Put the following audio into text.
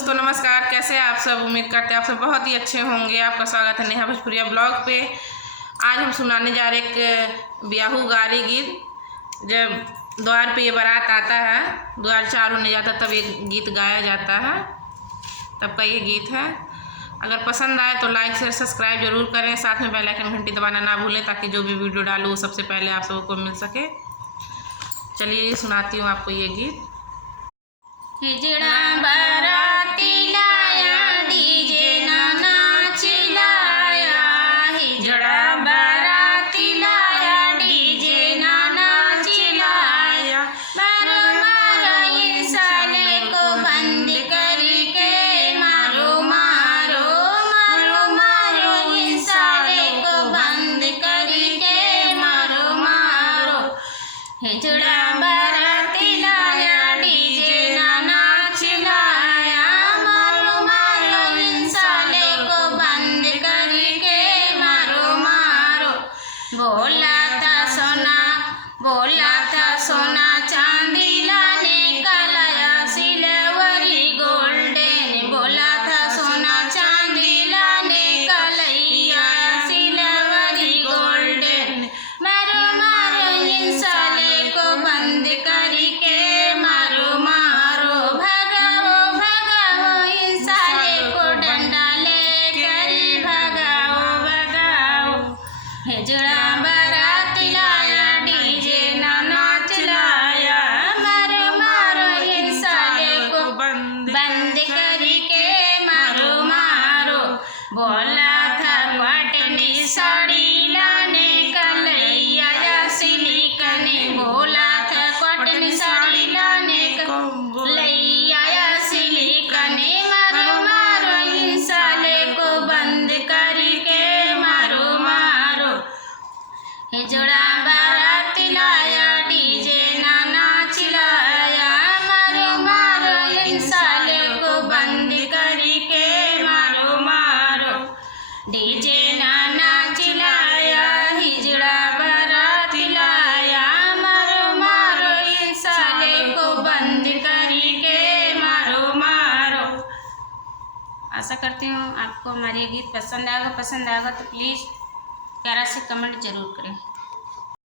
दोस्तों नमस्कार, कैसे हैं आप सब। उम्मीद करते हैं आप सब बहुत ही अच्छे होंगे। आपका स्वागत है नेहा भोजपुरिया ब्लॉग पे। आज हम सुनाने जा रहे एक ब्याहू गारी गीत। जब द्वार पे ये बारात आता है, द्वार चार होने जाता तब ये गीत गाया जाता है, तब का ये गीत है। अगर पसंद आए तो लाइक शेयर सब्सक्राइब जरूर करें, साथ में बेल आइकन घंटी दबाना ना भूलें ताकि जो भी वीडियो डालूँ वो सबसे पहले आप सबको मिल सके। चलिए सुनाती हूँ आपको ये गीत। हिजड़ा बाराती लाया, डीजे ना नाच लाया। हिजड़ा बाराती लाया, डीजे ना नाच लाया। मारो मारो ये साले को बंद करके, मारो मारो मारो मारो ये साले को बंद करके, मारो मारो। हिजड़ा बाराती लाया, डीजे बोला था सोना चांदी लाने का लाया, सिल्वरी गोल्डन। बोला था सोना चांदी लाने का लैया, सिल्वरी गोल्डन। मारो मारो इन साले को बंद करके, मारो मारो भगाओ भगाओ इन साले को डंडा लेकर, भगाओ भगाओ। हिजड़ा बाराती लाया, डीजे ना नाच लाया। मारो मारो इन साले को बंद करके, मारो मारो। बोला था कॉटनी साड़ी लाने का लैया, सिलिकन। बोला था कॉटनी साड़ी लाने का लैया, सिलिकन। मारो मारो इन साले को बंद करके, मारो मारो। हिजड़ा बाराती लाया, डीजे ना नाच लाया। मारो मारो इन साले को बंद करके, मारो मारो। डीजे ना नाच लाया, हिजड़ा बाराती लाया। मारो मारो इन साले को बंद करके, मारो मारो। आशा करती हूँ आपको हमारी ये गीत पसंद आएगा तो प्लीज़ प्यारा से कमेंट जरूर करें।